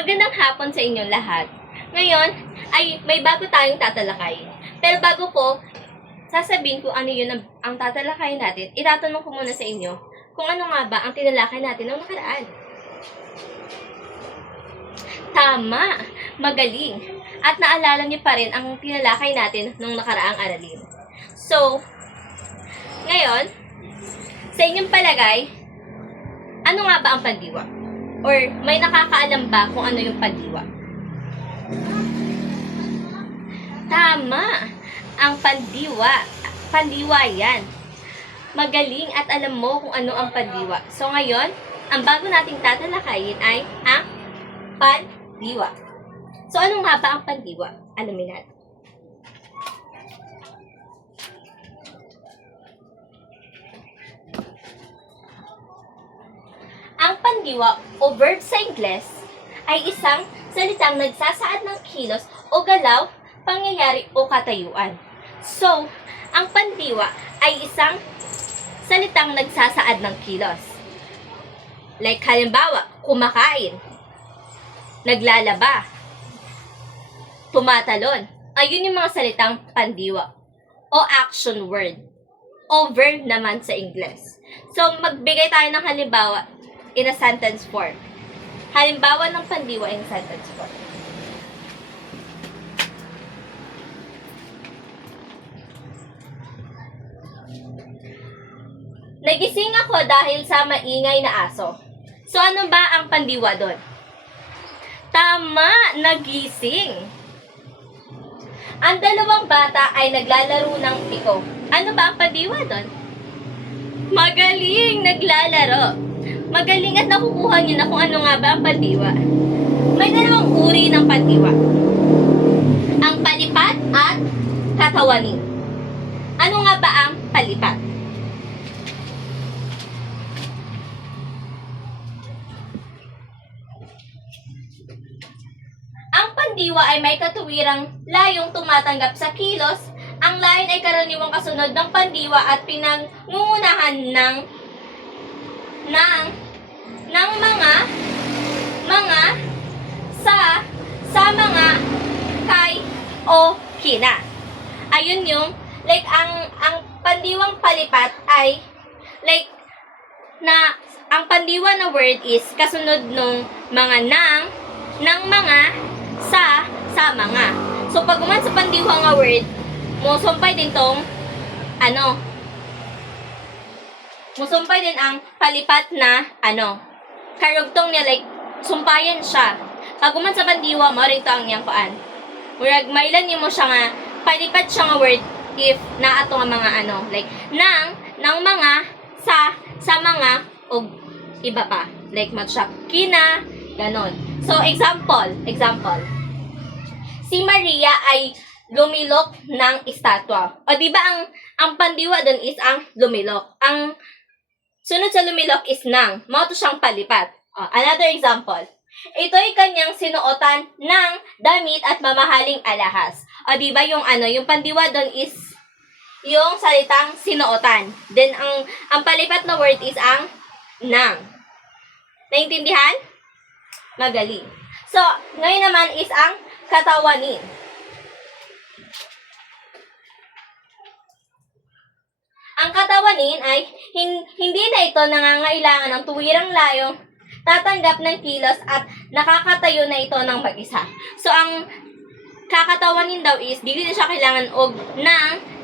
Magandang hapon sa inyong lahat. Ngayon ay may bago tayong tatalakay. Pero bago ko sasabihin kung ano yun ang tatalakay natin, itatanong ko muna sa inyo kung ano nga ba ang tinalakay natin noong nakaraan. Tama! Magaling! At naalala niyo pa rin ang tinalakay natin noong nakaraang aralin. So, ngayon, sa inyong palagay, ano nga ba ang pandiwa? Or may nakakaalam ba kung ano yung pandiwa? Tama! Ang pandiwa. Pandiwa yan. Magaling at alam mo kung ano ang pandiwa. So ngayon, ang bago nating tatalakayin ay ang pandiwa. So ano nga ba ang pandiwa? Alamin natin. Ang pandiwa o verb sa Ingles ay isang salitang nagsasaad ng kilos o galaw, pangyayari o katayuan. So, ang pandiwa ay isang salitang nagsasaad ng kilos. Like halimbawa, kumakain, naglalaba, tumatalon. Ayun yung mga salitang pandiwa o action word o verb naman sa Ingles. So, magbigay tayo ng halimbawa in a sentence form. Halimbawa ng pandiwa in sentence form. Nagising ako dahil sa maingay na aso. So, ano ba ang pandiwa doon? Tama! Nagising! Ang dalawang bata ay naglalaro ng piko. Ano ba ang pandiwa doon? Magaling! Naglalaro! Magaling at nakukuha niyo na kung ano nga ba ang pandiwa. May dalawang uri ng pandiwa. Ang palipat at katawanin. Ano nga ba ang palipat? Ang pandiwa ay may katuwirang layong tumatanggap sa kilos. Ang layon ay karaniwang kasunod ng pandiwa at pinangungunahan ng mga sa mga kay o kina. Ayun yung like ang pandiwang palipat ay like na ang pandiwa na word is kasunod nung mga ng mga sa mga. So pag uman sa pandiwa nga word, musumpay din tong musumpay din ang palipat na karugtong niya like sumpayan siya. Pag uman sa pandiwa mo rin to ang iyang kuan. Murag mailan niyo mo siya nga palipat siya nga word if naato nga mga like ng mga sa mga o iba pa. Like siya kina ganon. So example. Si Maria ay lumilok ng estatwa. O di ba ang pandiwa doon is ang lumilok. Ang sunod sa lumilok is nang. Mao to siyang palipat. Another example. Ito'y kanyang sinuotan ng damit at mamahaling alahas. O di ba yung yung pandiwa doon is yung salitang sinuotan. Then ang palipat na word is ang nang. Naintindihan? Magaling. So, ngayon naman is ang katawanin. Ang katawanin ay hindi na ito nangangailangan ng tuwirang layong tatanggap ng kilos at nakakatayo na ito ng mag-isa. So, ang kakatawanin daw is, dili na siya kailangan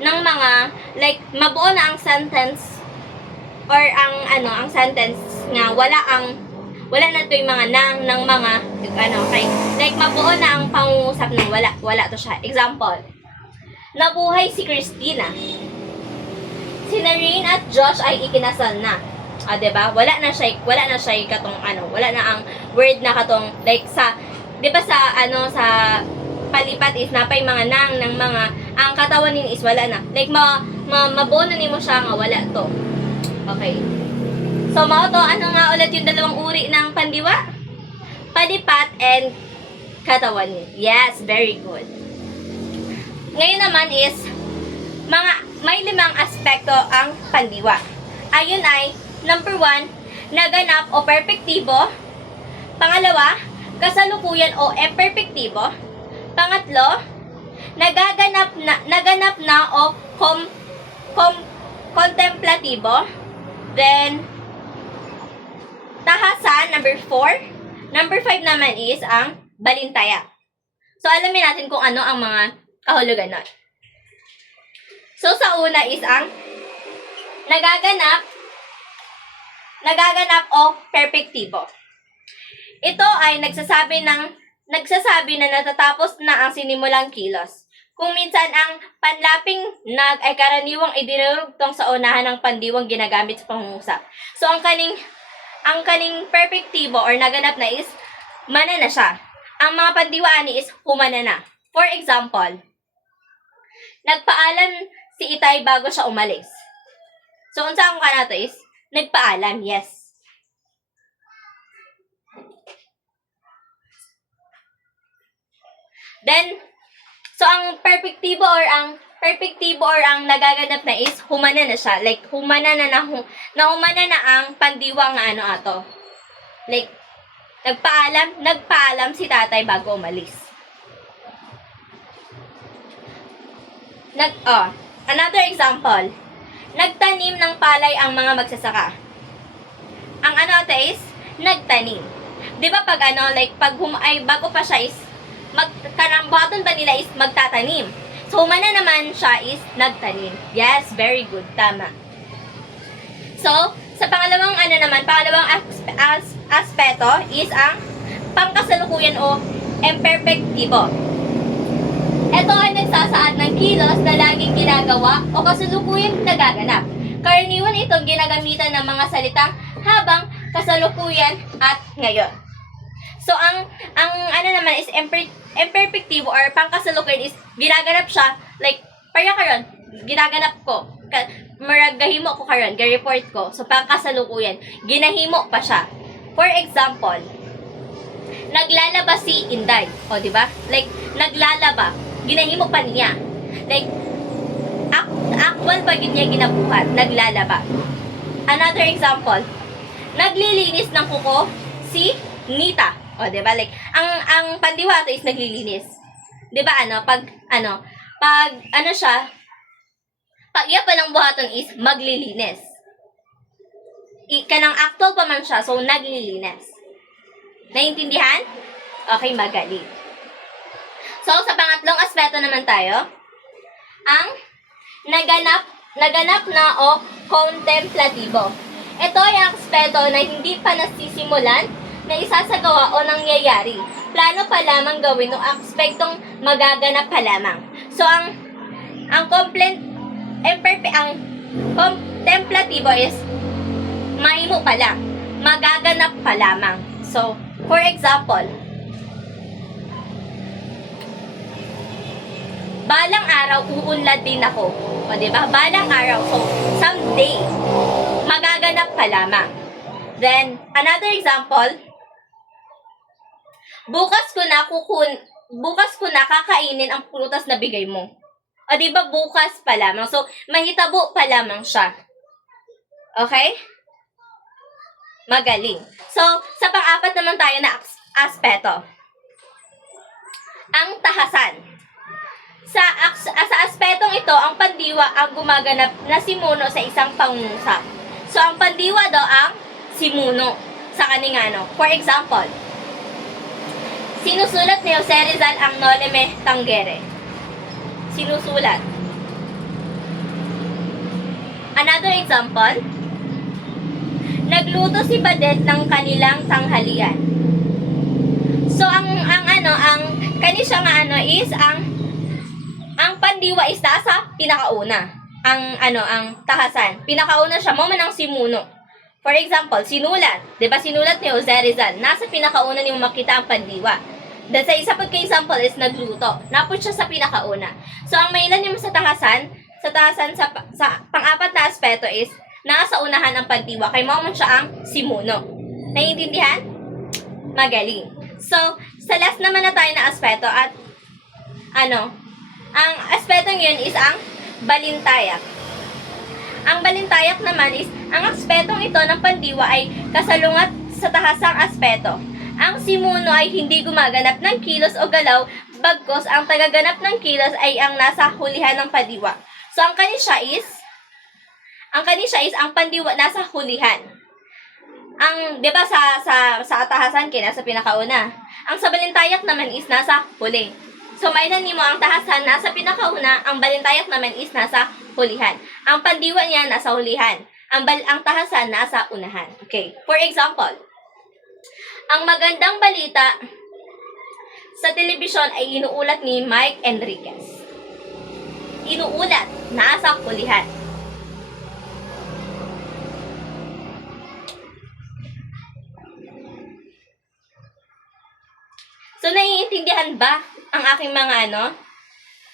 ng mga, like, mabuo na ang sentence or ang sentence nga, wala na ito yung mga ng mga, okay? Like, mabuo na ang pangungusap ng wala to siya. Example, nabuhay si Christina. Si Narine at Josh ay ikinasal na. Diba? Wala na siya katong wala na ang word na katong like sa 'di ba sa sa palipat is napay mga ng mga ang katawanin is wala na. Like mabuo na nimo siya nga wala to. Okay. So mao to nga ulit yung dalawang uri ng pandiwa? Palipat and katawanin. Yes, very good. Ngayon naman is may 5 aspekto ang pandiwa. Ayun ay, number 1, naganap o perpektibo. Pangalawa, kasalukuyan o imperfektibo. Pangatlo, naganap na o kontemplatibo. Then, tahasan, number 4. Number 5 naman is ang balintaya. So, alamin natin kung ano ang mga kahulugan nun. So, sa una is ang nagaganap o perpektibo. Ito ay nagsasabi na natatapos na ang sinimulang kilos. Kung minsan ang panlaping nag ay karaniwang idinurugtong sa unahan ng pandiwang ginagamit sa pangungusap. So, ang kaning perpektibo or naganap na is mana na siya. Ang mga pandiwaani is humana na. For example, nagpaalam si Itay bago siya umalis. So, unsa ang kanato is nagpaalam, yes. Then, so ang perpektibo or ang nagaganap na is humana na siya. Like, humana na ang pandiwa nga ano ato. Like, nagpaalam si tatay bago umalis. Another example. Nagtanim ng palay ang mga magsasaka. Ang ano ate is nagtanim. 'Di ba pag bago pa siya is kanambaton ba nila is magtatanim. So, humana naman siya is nagtanim. Yes, very good. Tama. So, sa pangalawang aspeto is ang pangkasalukuyan o imperfektibo. Ito ay nagsasaad ng kilos na laging ginagawa o kasalukuyang nagaganap. Karaniwan itong ginagamitan ng mga salitang habang, kasalukuyan, at ngayon. So, ang ano naman is imperfektibo or pangkasalukuyan is ginaganap siya, like, parya karon, ginaganap ko. Maragahimo ko karon, ga-report ko. So, pangkasalukuyan, ginahimo pa siya. For example, naglalaba si Inday. O, di ba? Like, naglalaba. Ginahimo pa niya. Like, actual pa yun niya ginabuhat. Naglalaba. Another example, naglilinis ng kuko si Nita. O, di ba? Like, ang pandiwato is naglilinis. Di ba, pag iya pa lang buhaton is maglilinis. Kanang actual pa man siya, so naglilinis. Naintindihan? Okay, magaling. So, sa pangatlong aspeto naman tayo, ang naganap na o kontemplatibo. Ito ay ang aspeto na hindi pa nasisimulan, na isasagawa o nangyayari. Plano pa lamang gawin o aspektong magaganap pa lamang. So, ang kontemplatibo is mahimo pa lang, magaganap pa lamang. So, for example, balang araw uunlad din ako. O, diba? Balang araw. So, someday, magaganap pa lamang. Then, another example, bukas ko na kakainin ang prutas na bigay mo. O, diba? Bukas pa lamang. So, mahitabo pa lamang siya. Okay? Magaling. So, sa pang-apat naman tayo na aspeto. Ang tahasan. Sa aspetong ito, ang pandiwa ang gumaganap na simuno sa isang pangungusap. So, ang pandiwa daw ang simuno sa kaning ano. For example, sinusulat ni Jose Rizal ang Noleme Tangere. Sinusulat. Another example, nagluto si Badet ng kanilang tanghalian. So, ang kanisya nga is ang pandiwa is nasa pinakauna. Ang tahasan. Pinakauna siya, mo man ang simuno. For example, sinulat. Diba sinulat ni Jose Rizal? Nasa pinakauna niyo makita ang pandiwa. Then sa isa pag example is nagluto. Napot siya sa pinakauna. So, ang mailan niyo sa tahasan sa pang-apat na aspeto is nasa unahan ang pandiwa. Kay mo man siya ang simuno. Naiintindihan? Magaling. So, sa last naman na tayo na aspeto at ang aspetong yun is ang balintayak. Ang balintayak naman is, ang aspetong ito ng pandiwa ay kasalungat sa tahasang aspeto. Ang simuno ay hindi gumaganap ng kilos o galaw, bagkus ang tagaganap ng kilos ay ang nasa hulihan ng pandiwa. So, ang kanisya is ang pandiwa nasa hulihan. Ang, 'di ba sa atahasan nasa pinakauna. Ang sa balintayak naman is nasa huli. So, mainan mo ang tahasan nasa pinakauna, ang balintayak naman is nasa hulihan. Ang pandiwa niya nasa hulihan. Ang tahasan nasa unahan. Okay. For example, ang magandang balita sa telebisyon ay inuulat ni Mike Enriquez. Inuulat, nasa hulihan. So, naiintindihan ba ang aking mga ano?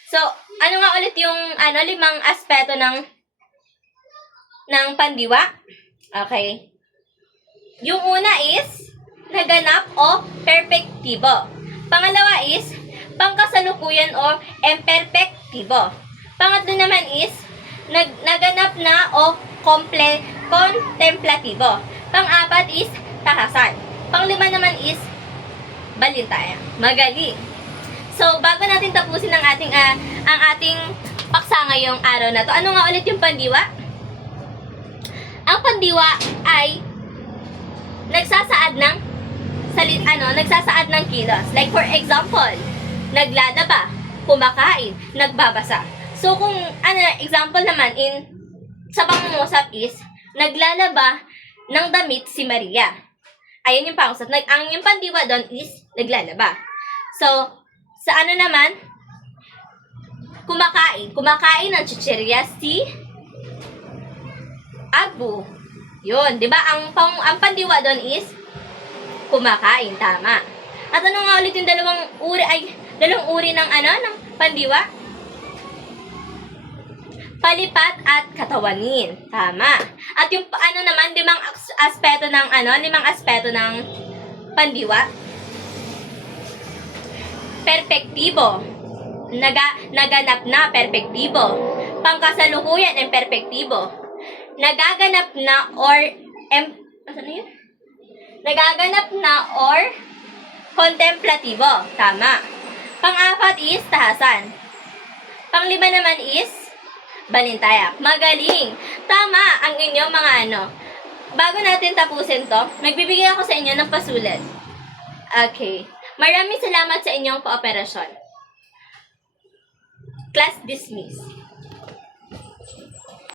So, ano nga ulit yung 5 aspeto ng pandiwa? Okay. Yung una is naganap o perpektibo. Pangalawa is pangkasalukuyan o imperpektibo. Pangatlo naman is naganap na o kontemplatibo. Pang-apat is tahasan. Panglima naman is balintaya. Magaling. So, bago natin tapusin ang ating paksa ngayong araw na to, ano nga ulit yung pandiwa? Ang pandiwa ay nagsasaad ng kilos. Like for example, naglalaba, kumakain, nagbabasa. So kung example naman sa pangungusap is naglalaba ng damit si Maria. Ayun yung pangusap. Yung pandiwa doon is naglalaba. So sa naman, kumakain ng chichirya si Abu. Yun, 'di ba? Ang pandiwa doon is kumakain, tama. At ano nga ulit yung dalawang uri ng pandiwa? Palipat at katawanin, tama. At yung naman 5 aspeto ng pandiwa. Perpektibo. Naganap na perpektibo. Pangkasalukuyan ang perpektibo. Nagaganap na or nagaganap na or kontemplatibo. Tama. Pang-apat is tahasan. Pang-5 naman is balintayak. Magaling. Tama ang inyong mga Bago natin tapusin to, magbibigay ako sa inyo ng pasulat. Okay. Maraming salamat sa inyong kooperasyon. Class dismissed.